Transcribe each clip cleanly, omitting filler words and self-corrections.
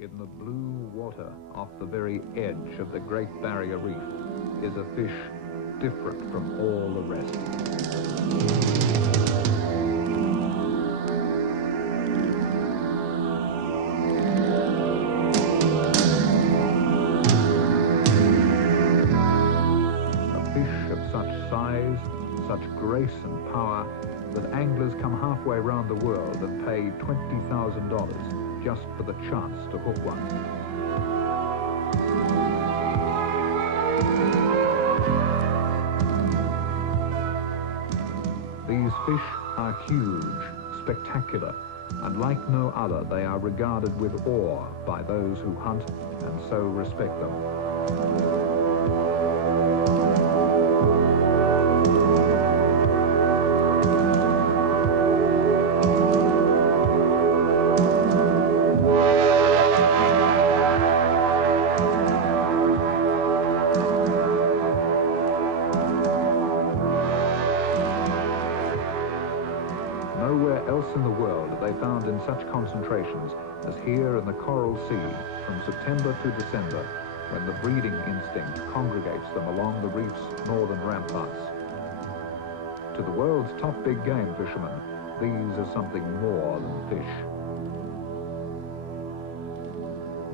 In the blue water off the very edge of the Great Barrier Reef is a fish different from all the rest. A fish of such size, such grace and power, that anglers come halfway around the world and pay $20,000 just for the chance to hook one. These fish are huge, spectacular, and like no other, they are regarded with awe by those who hunt and so respect them. Nowhere else in the world are they found in such concentrations as here in the Coral Sea from September to December, when the breeding instinct congregates them along the reef's northern ramparts. To the world's top big game fishermen, these are something more than fish.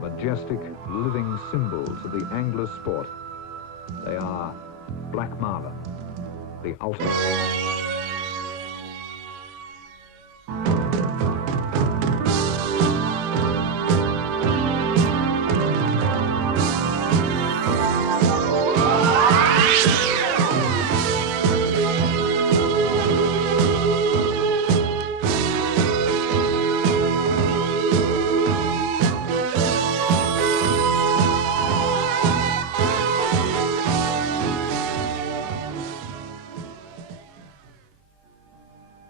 Majestic, living symbols of the angler's sport. They are black marlin, the ultimate.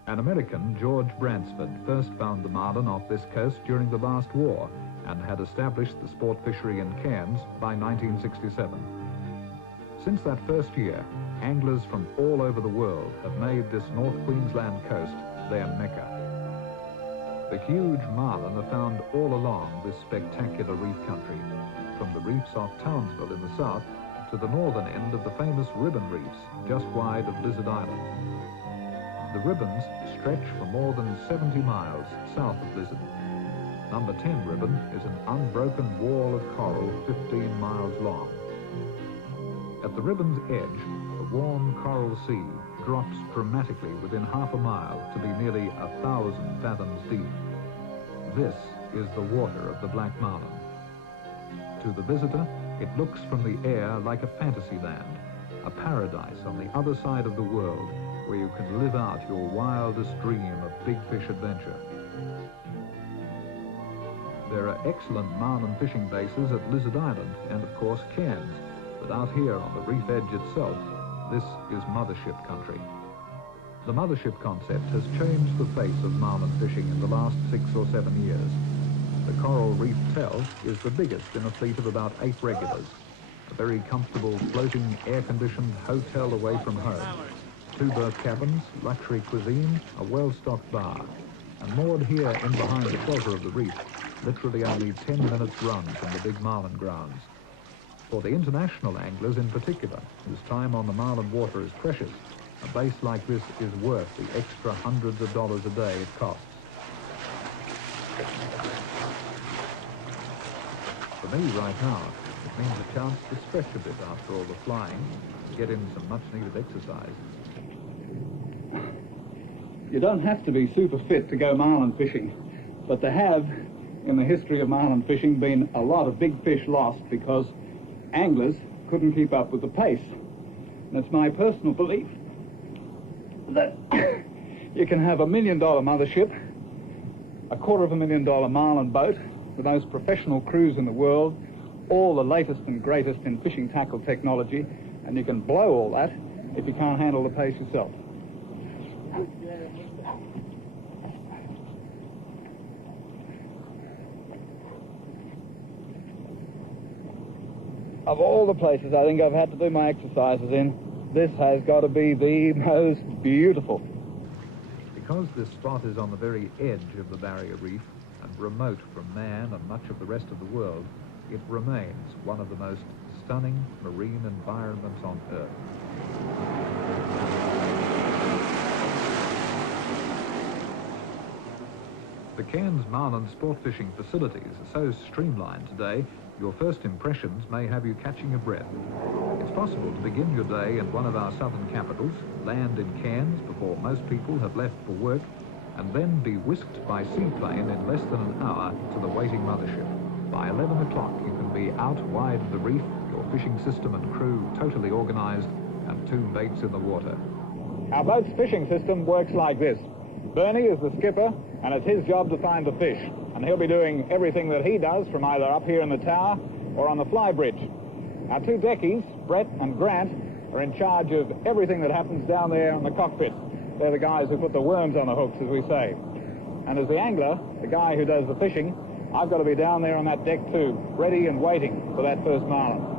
An American, George Bransford, first found the marlin off this coast during the last war and had established the sport fishery in Cairns by 1967. Since that first year, anglers from all over the world have made this North Queensland coast their mecca. The huge marlin are found all along this spectacular reef country, from the reefs off Townsville in the south to the northern end of the famous Ribbon Reefs just wide of Lizard Island. The ribbons stretch for more than 70 miles south of Lizard. Number 10 ribbon is an unbroken wall of coral 15 miles long. At the ribbon's edge, the warm coral sea drops dramatically within half a mile to be nearly 1,000 fathoms deep. This is the water of the black marlin. To the visitor, it looks from the air like a fantasy land, a paradise on the other side of the world, where you can live out your wildest dream of big fish adventure. There are excellent marlin fishing bases at Lizard Island and of course Cairns, but out here on the reef edge itself, this is mothership country. The mothership concept has changed the face of marlin fishing in the last 6 or 7 years. The Coral Reef Hotel is the biggest in a fleet of about 8 regulars, a very comfortable floating air-conditioned hotel away from home. 2-berth cabins, luxury cuisine, a well-stocked bar, and moored here in behind the shelter of the reef, literally only 10 minutes run from the big marlin grounds. For the international anglers in particular, whose time on the marlin water is precious, a base like this is worth the extra hundreds of dollars a day it costs. For me right now, it means a chance to stretch a bit after all the flying and get in some much-needed exercise. You don't have to be super fit to go marlin fishing, but there have, in the history of marlin fishing, been a lot of big fish lost because anglers couldn't keep up with the pace. And it's my personal belief that you can have $1 million mothership, a $250,000 marlin boat, the most professional crews in the world, all the latest and greatest in fishing tackle technology, and you can blow all that if you can't handle the pace yourself. Of all the places I think I've had to do my exercises in, this has got to be the most beautiful. Because this spot is on the very edge of the barrier reef, and remote from man and much of the rest of the world, it remains one of the most stunning marine environments on Earth. The Cairns Marlin sport fishing facilities are so streamlined today, your first impressions may have you catching your breath. It's possible to begin your day in one of our southern capitals, land in Cairns before most people have left for work, and then be whisked by seaplane in less than an hour to the waiting mothership. By 11 o'clock you can be out wide of the reef, your fishing system and crew totally organised, and 2 baits in the water. Our boat's fishing system works like this. Bernie is the skipper, and it's his job to find the fish. And he'll be doing everything that he does from either up here in the tower or on the fly bridge. Our 2 deckies, Brett and Grant, are in charge of everything that happens down there in the cockpit. They're the guys who put the worms on the hooks, as we say. And as the angler, the guy who does the fishing, I've got to be down there on that deck too, ready and waiting for that first marlin.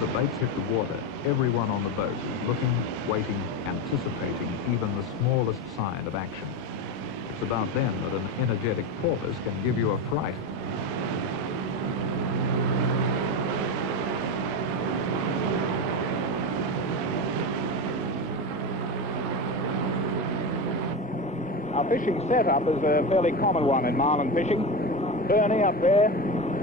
The baits hit the water, everyone on the boat is looking, waiting, anticipating even the smallest sign of action. It's about then that an energetic porpoise can give you a fright. Our fishing setup is a fairly common one in marlin fishing. Bernie up there,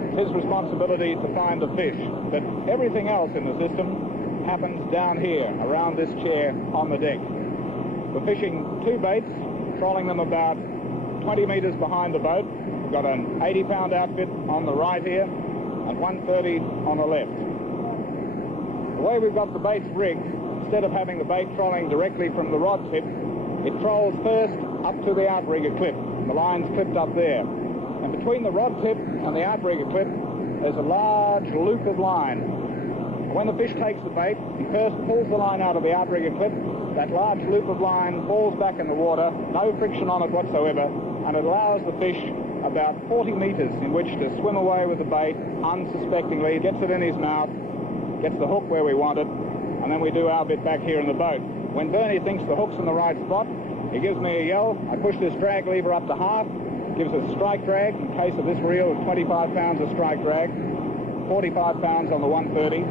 it's his responsibility to find the fish, but everything else in the system happens down here, around this chair on the deck. We're fishing 2 baits, trolling them about 20 metres behind the boat. We've got an 80-pound outfit on the right here, and 130 on the left. The way we've got the baits rigged, instead of having the bait trolling directly from the rod tip, it trolls first up to the outrigger clip. The line's clipped up there. And between the rod tip and the outrigger clip, there's a large loop of line. When the fish takes the bait, he first pulls the line out of the outrigger clip. That large loop of line falls back in the water, no friction on it whatsoever, and it allows the fish about 40 metres in which to swim away with the bait unsuspectingly, gets it in his mouth, gets the hook where we want it, and then we do our bit back here in the boat. When Bernie thinks the hook's in the right spot, he gives me a yell. I push this drag lever up to half, gives us a strike drag. In case of this reel, it's 25 pounds of strike drag, 45 pounds on the 130.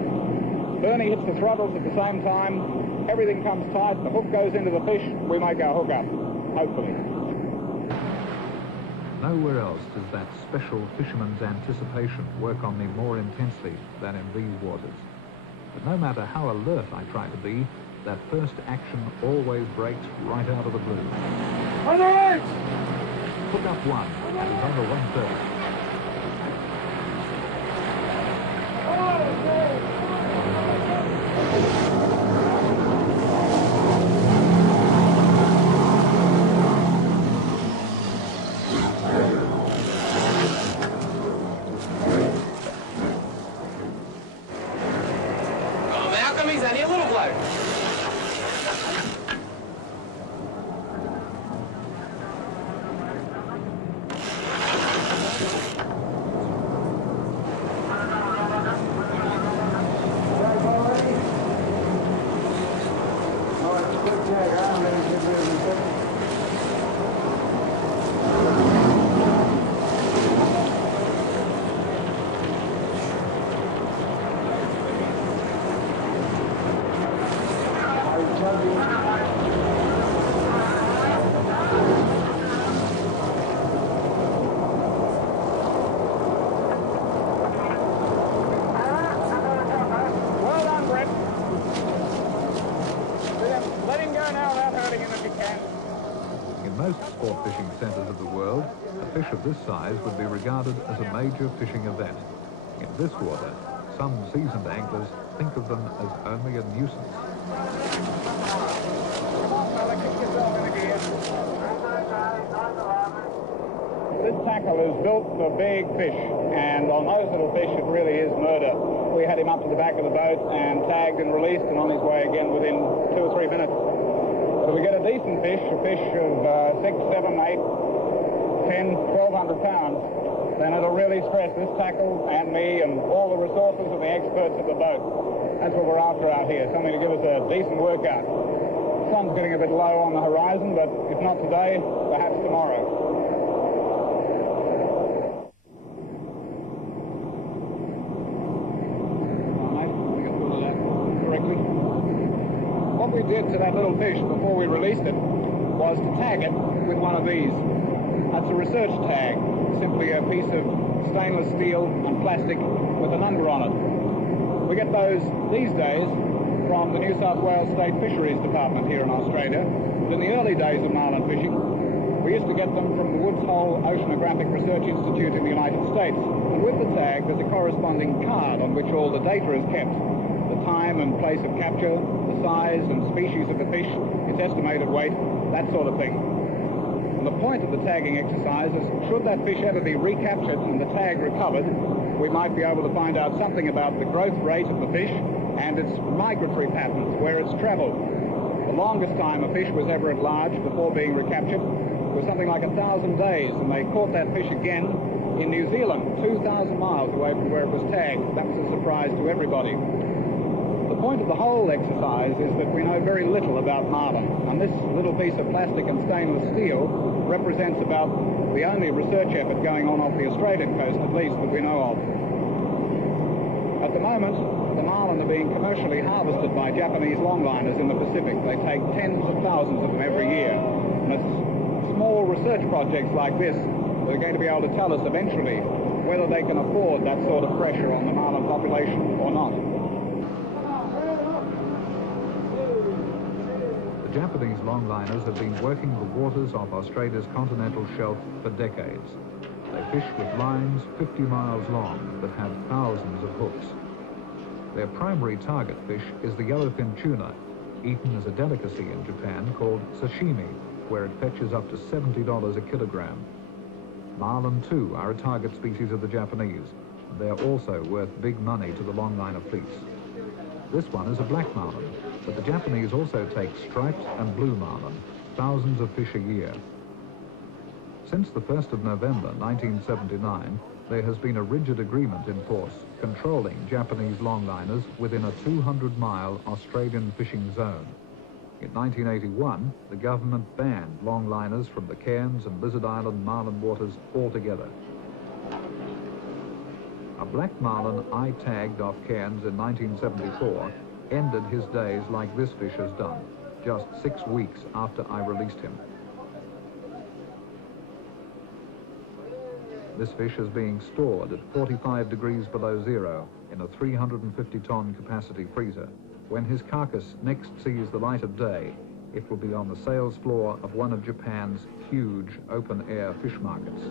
Bernie hits the throttles at the same time. Everything comes tight. The hook goes into the fish. We make our hook up, hopefully. Nowhere else does that special fisherman's anticipation work on me more intensely than in these waters. But no matter how alert I try to be, that first action always breaks right out of the blue. On the right! Hook up 1, and it's on the 130. Sport fishing centres of the world, a fish of this size would be regarded as a major fishing event. In this water, some seasoned anglers think of them as only a nuisance. This tackle is built for big fish, and on those little fish it really is murder. We had him up to the back of the boat and tagged and released and on his way again within 2 or 3 minutes. But if we get a decent fish, a fish of 6, 7, 8 10, 1,200 pounds, then it'll really stress this tackle and me and all the resources of the experts of the boat. That's what we're after out here, something to give us a decent workout. The sun's getting a bit low on the horizon, but if not today, perhaps tomorrow. What we did to that little fish before we released it was to tag it with one of these. That's a research tag, simply a piece of stainless steel and plastic with a number on it. We get those these days from the New South Wales State Fisheries Department here in Australia. But in the early days of marlin fishing, we used to get them from the Woods Hole Oceanographic Research Institute in the United States. And with the tag, there's a corresponding card on which all the data is kept. The time and place of capture, the size and species of the fish, its estimated weight, that sort of thing. And the point of the tagging exercise is, should that fish ever be recaptured and the tag recovered, we might be able to find out something about the growth rate of the fish and its migratory patterns, where it's traveled. The longest time a fish was ever at large before being recaptured was something like 1,000 days, and they caught that fish again in New Zealand, 2,000 miles away from where it was tagged. That was a surprise to everybody. The point of the whole exercise is that we know very little about marlin, and this little piece of plastic and stainless steel represents about the only research effort going on off the Australian coast, at least, that we know of. At the moment, the marlin are being commercially harvested by Japanese longliners in the Pacific. They take tens of thousands of them every year. And it's small research projects like this that are going to be able to tell us eventually whether they can afford that sort of pressure on the marlin population or not. The Japanese longliners have been working the waters off Australia's continental shelf for decades. They fish with lines 50 miles long that have thousands of hooks. Their primary target fish is the yellowfin tuna, eaten as a delicacy in Japan called sashimi, where it fetches up to $70 a kilogram. Marlin, too, are a target species of the Japanese. They're also worth big money to the longliner fleets. This one is a black marlin, but the Japanese also take striped and blue marlin, thousands of fish a year. Since the 1st of November 1979, there has been a rigid agreement in force controlling Japanese longliners within a 200-mile Australian fishing zone. In 1981, the government banned longliners from the Cairns and Lizard Island marlin waters altogether. A black marlin I tagged off Cairns in 1974 ended his days like this fish has done, just 6 weeks after I released him. This fish is being stored at 45 degrees below zero in a 350-ton capacity freezer. When his carcass next sees the light of day, it will be on the sales floor of one of Japan's huge open-air fish markets.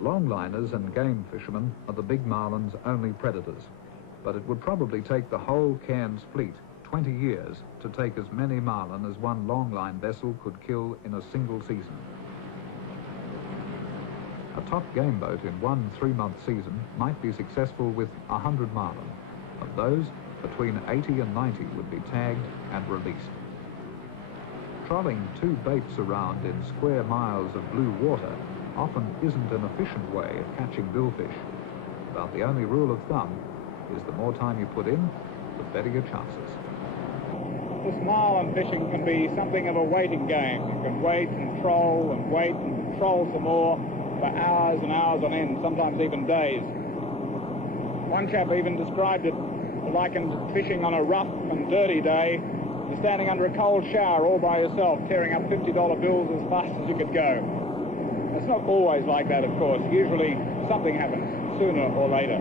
Longliners and game fishermen are the big marlin's only predators, but it would probably take the whole Cairns fleet 20 years to take as many marlin as one longline vessel could kill in a single season. A top game boat in one 3-month season might be successful with 100 marlin. Of those, between 80 and 90 would be tagged and released. Trolling 2 baits around in square miles of blue water often isn't an efficient way of catching billfish. About the only rule of thumb is the more time you put in, the better your chances. This marlin fishing can be something of a waiting game. You can wait and troll and wait and troll some more for hours and hours on end, sometimes even days. One chap even described it, likened fishing on a rough and dirty day to standing under a cold shower all by yourself, tearing up $50 bills as fast as you could go. It's not always like that, of course. Usually something happens, sooner or later.